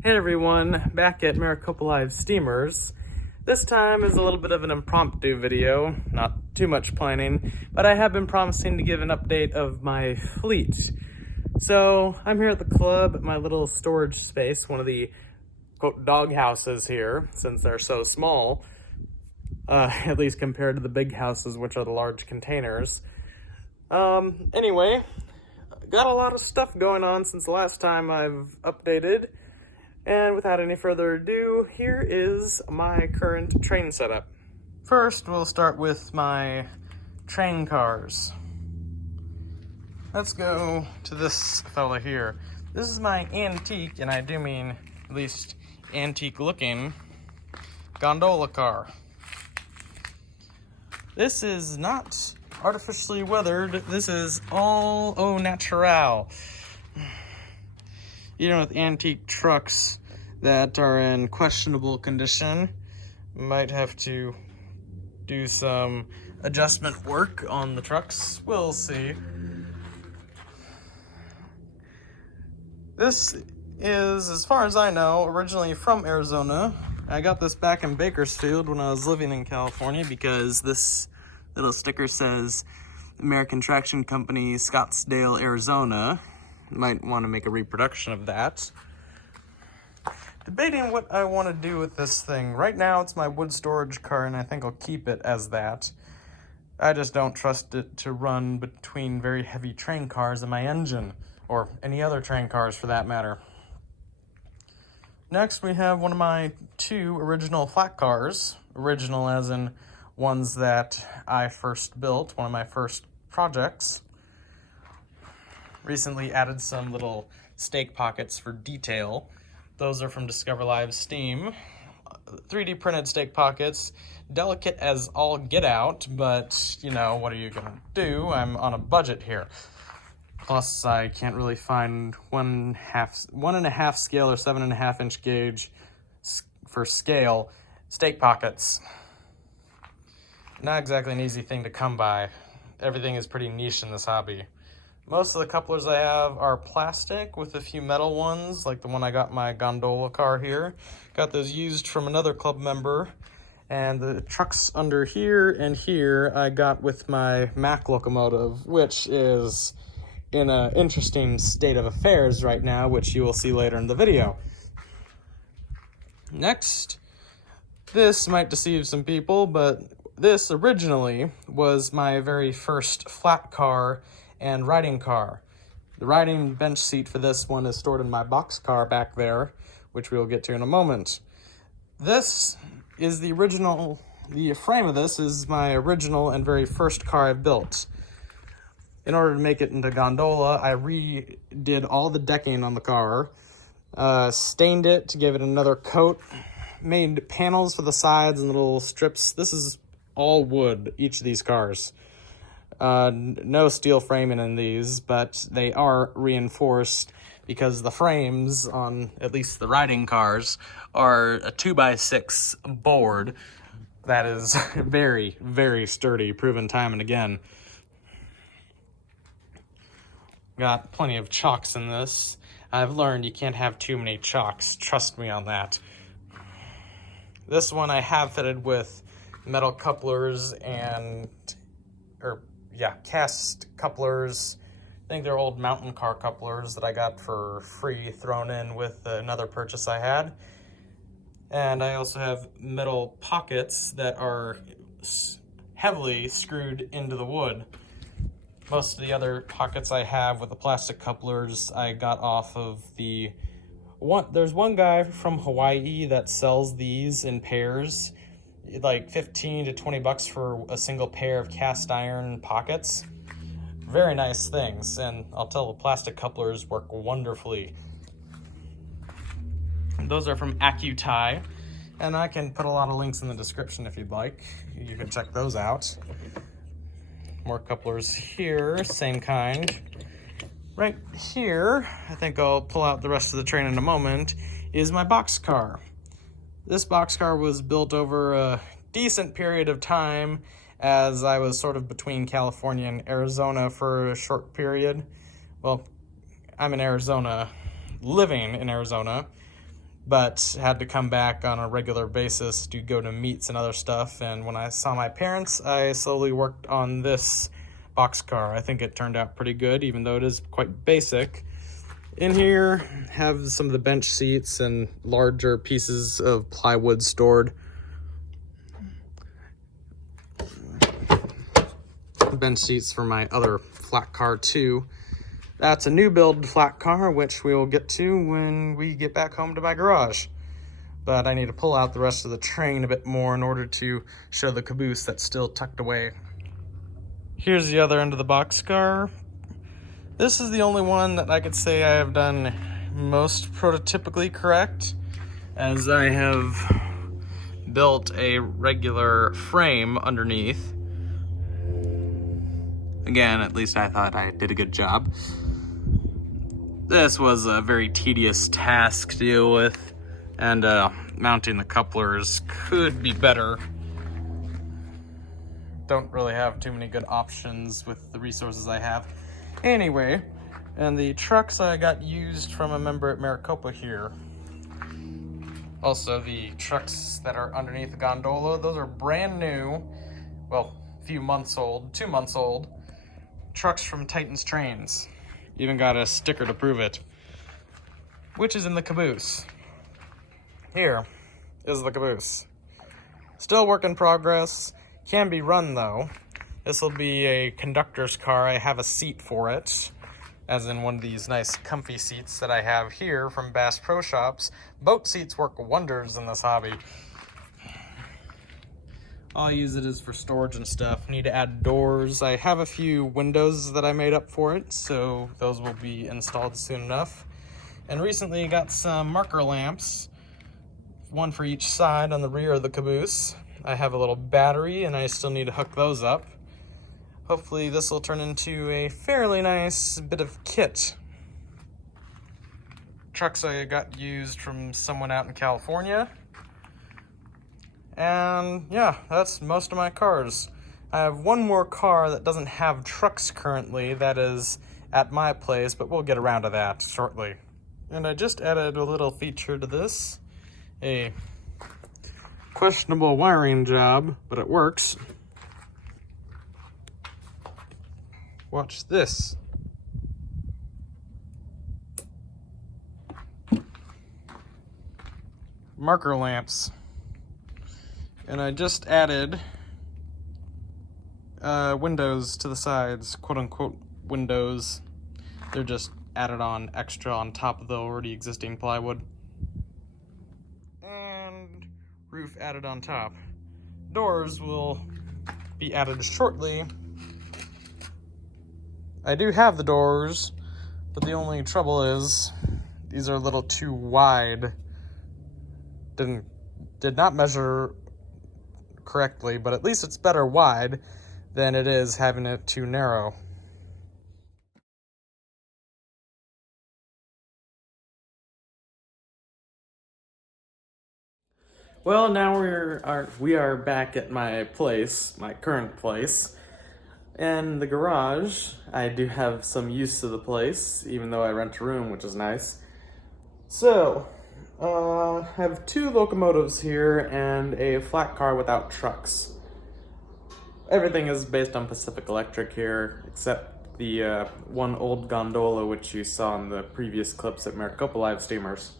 Hey everyone, back at Maricopa Live Steamers. This time is a little bit of an impromptu video, not too much planning, but I have been promising to give an update of my fleet. So I'm here at the club at my little storage space, one of the quote dog houses here, since they're so small, at least compared to the big houses, which are the large containers. Anyway, got a lot of stuff going on since the last time I've updated. And without any further ado, here is my current train setup. First, we'll start with my train cars. Let's go to this fella here. This is my antique, and I do mean at least antique looking, gondola car. This is not artificially weathered. This is all au naturel. Even with antique trucks that are in questionable condition, might have to do some adjustment work on the trucks. We'll see. This is, as far as I know, originally from Arizona. I got this back in Bakersfield when I was living in California because this little sticker says American Traction Company, Scottsdale, Arizona. Might want to make a reproduction of that. Debating what I want to do with this thing. Right now it's my wood storage car and I think I'll keep it as that. I just don't trust it to run between very heavy train cars in my engine, or any other train cars for that matter. Next we have one of my two original flat cars. Original as in ones that I first built, one of my first projects. Recently added some little stake pockets for detail. Those are from Discover Live Steam. 3D printed stake pockets, delicate as all get out, but you know, what are you gonna do? I'm on a budget here. Plus, I can't really find 1.5 scale or 7.5 inch gauge for scale stake pockets. Not exactly an easy thing to come by. Everything is pretty niche in this hobby. Most of the couplers I have are plastic with a few metal ones, like the one I got in my gondola car here. Got those used from another club member. And the trucks under here and here I got with my Mack locomotive, which is in an interesting state of affairs right now, which you will see later in the video. Next, this might deceive some people, but this originally was my very first flat car and riding car. The riding bench seat for this one is stored in my box car back there, which we'll get to in a moment. This is the original, the frame of this is my original and very first car I built. In order to make it into gondola, I redid all the decking on the car, stained it to give it another coat, made panels for the sides and little strips. This is all wood, each of these cars. No steel framing in these, but they are reinforced because the frames on at least the riding cars are a 2x6 board that is very, very sturdy, proven time and again. Got plenty of chocks in this. I've learned you can't have too many chocks, trust me on that. This one I have fitted with metal couplers and, cast couplers. I think they're old mountain car couplers that I got for free thrown in with another purchase I had. And I also have metal pockets that are heavily screwed into the wood. Most of the other pockets I have with the plastic couplers I got off of there's one guy from Hawaii that sells these in pairs, like 15 to 20 bucks for a single pair of cast iron pockets. Very nice things, and I'll tell the plastic couplers work wonderfully. Those are from AccuTie, and I can put a lot of links in the description if you'd like. You can check those out. More couplers here, same kind. Right here, I think I'll pull out the rest of the train in a moment, is my box car. This boxcar was built over a decent period of time as I was sort of between California and Arizona for a short period. Well, I'm in Arizona, living in Arizona, but had to come back on a regular basis to go to meets and other stuff. And when I saw my parents, I slowly worked on this boxcar. I think it turned out pretty good, even though it is quite basic. In here, have some of the bench seats and larger pieces of plywood stored. Bench seats for my other flat car too. That's a new build flat car, which we will get to when we get back home to my garage. But I need to pull out the rest of the train a bit more in order to show the caboose that's still tucked away. Here's the other end of the boxcar. This is the only one that I could say I have done most prototypically correct, as I have built a regular frame underneath. Again, at least I thought I did a good job. This was a very tedious task to deal with, and mounting the couplers could be better. Don't really have too many good options with the resources I have. Anyway, and the trucks I got used from a member at Maricopa here. Also, the trucks that are underneath the gondola, those are brand new, well, a few months old, 2 months old, trucks from Titan's Trains. Even got a sticker to prove it, which is in the caboose. Here is the caboose. Still work in progress, can be run though. This will be a conductor's car. I have a seat for it, as in one of these nice comfy seats that I have here from Bass Pro Shops. Boat seats work wonders in this hobby. I'll use it as for storage and stuff. Need to add doors. I have a few windows that I made up for it, so those will be installed soon enough. And recently got some marker lamps, one for each side on the rear of the caboose. I have a little battery and I still need to hook those up. Hopefully this will turn into a fairly nice bit of kit. Trucks I got used from someone out in California. And yeah, that's most of my cars. I have one more car that doesn't have trucks currently that is at my place, but we'll get around to that shortly. And I just added a little feature to this. A questionable wiring job, but it works. Watch this. Marker lamps. And I just added windows to the sides, quote-unquote windows. They're just added on extra on top of the already existing plywood. And roof added on top. Doors will be added shortly. I do have the doors, but the only trouble is these are a little too wide. Did not measure correctly, but at least it's better wide than it is having it too narrow. Well, now we are back at my place, my current place. And the garage, I do have some use of the place, even though I rent a room, which is nice. So, I have 2 locomotives here and a flat car without trucks. Everything is based on Pacific Electric here, except the one old gondola which you saw in the previous clips at Maricopa Live Steamers.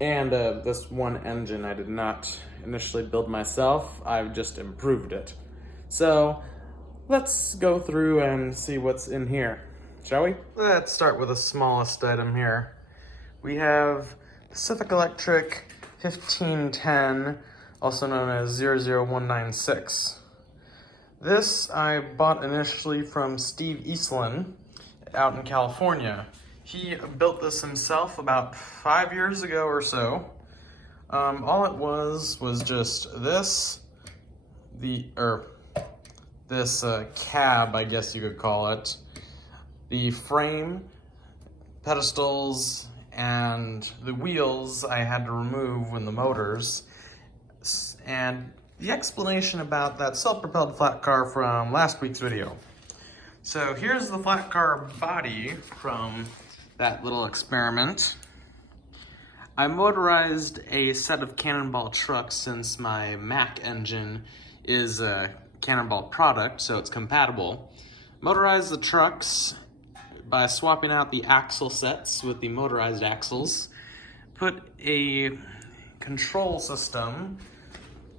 And this one engine I did not initially build myself, I've just improved it. So, let's go through and see what's in here, shall we? Let's start with the smallest item here. We have Pacific Electric 1510, also known as 00196. This I bought initially from Steve Eastland out in California. He built this himself about 5 years ago or so. All it was just this, this cab, I guess you could call it, the frame, pedestals, and the wheels I had to remove when the motors, and the explanation about that self-propelled flat car from last week's video. So here's the flat car body from that little experiment. I motorized a set of Cannonball trucks since my Mack engine is a Cannonball product, so it's compatible. Motorized the trucks by swapping out the axle sets with the motorized axles. Put a control system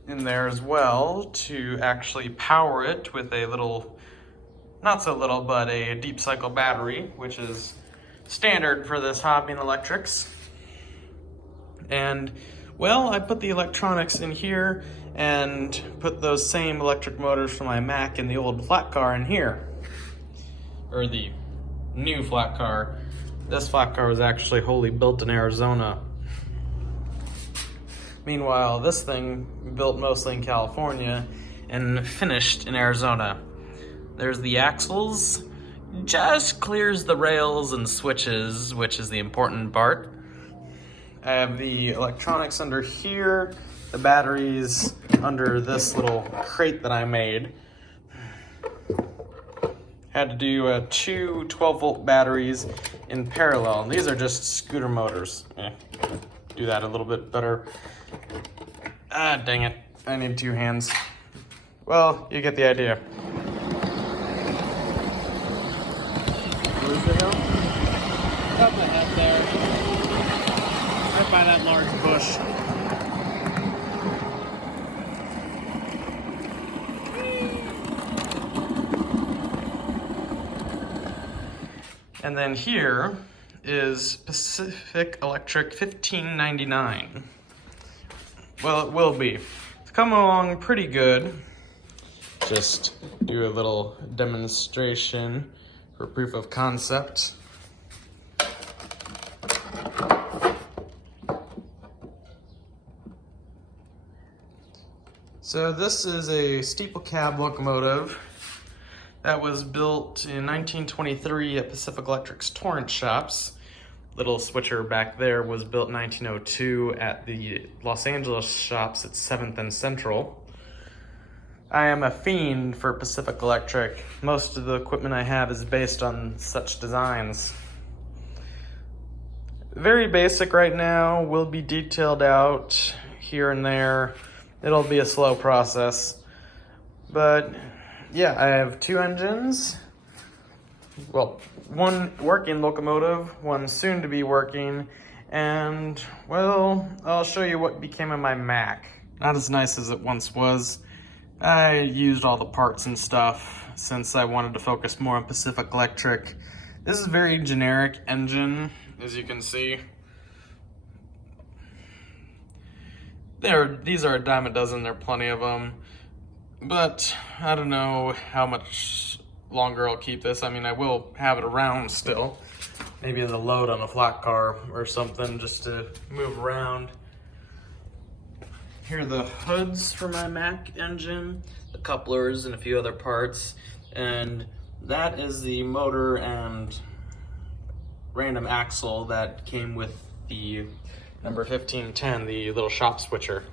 in there as well to actually power it with a little, not so little, but a deep cycle battery, which is standard for this hobby in electrics. And, well, I put the electronics in here and put those same electric motors from my Mack and the old flat car in here. Or the new flat car. This flat car was actually wholly built in Arizona. Meanwhile, this thing built mostly in California and finished in Arizona. There's the axles, just clears the rails and switches, which is the important part. I have the electronics under here, the batteries under this little crate that I made. Had to do two 12-volt batteries in parallel, and these are just scooter motors. Do that a little bit better. Ah, dang it. I need two hands. Well, you get the idea. Where's the hill? Up ahead there. Right by that large bush. And then here is Pacific Electric 1599. Well, it will be. It's coming along pretty good. Just do a little demonstration for proof of concept. So this is a steeple cab locomotive that was built in 1923 at Pacific Electric's Torrance shops. Little switcher back there was built in 1902 at the Los Angeles shops at 7th and Central. I am a fiend for Pacific Electric. Most of the equipment I have is based on such designs. Very basic right now, will be detailed out here and there. It'll be a slow process. But yeah, I have two engines. Well, one working locomotive, one soon to be working, and, well, I'll show you what became of my Mack. Not as nice as it once was. I used all the parts and stuff since I wanted to focus more on Pacific Electric. This is a very generic engine, as you can see. These are a dime a dozen, there are plenty of them. But I don't know how much longer I'll keep this. I mean, I will have it around still. Maybe as a load on a flat car or something, just to move around. Here are the hoods for my Mack engine, the couplers and a few other parts. And that is the motor and random axle that came with the number 1510, the little shop switcher.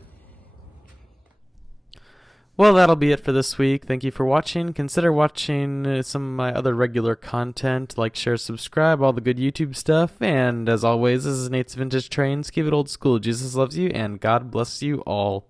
Well, that'll be it for this week. Thank you for watching. Consider watching some of my other regular content, like, share, subscribe, all the good YouTube stuff. And as always, this is Nate's Vintage Trains. Keep it old school. Jesus loves you, and God bless you all.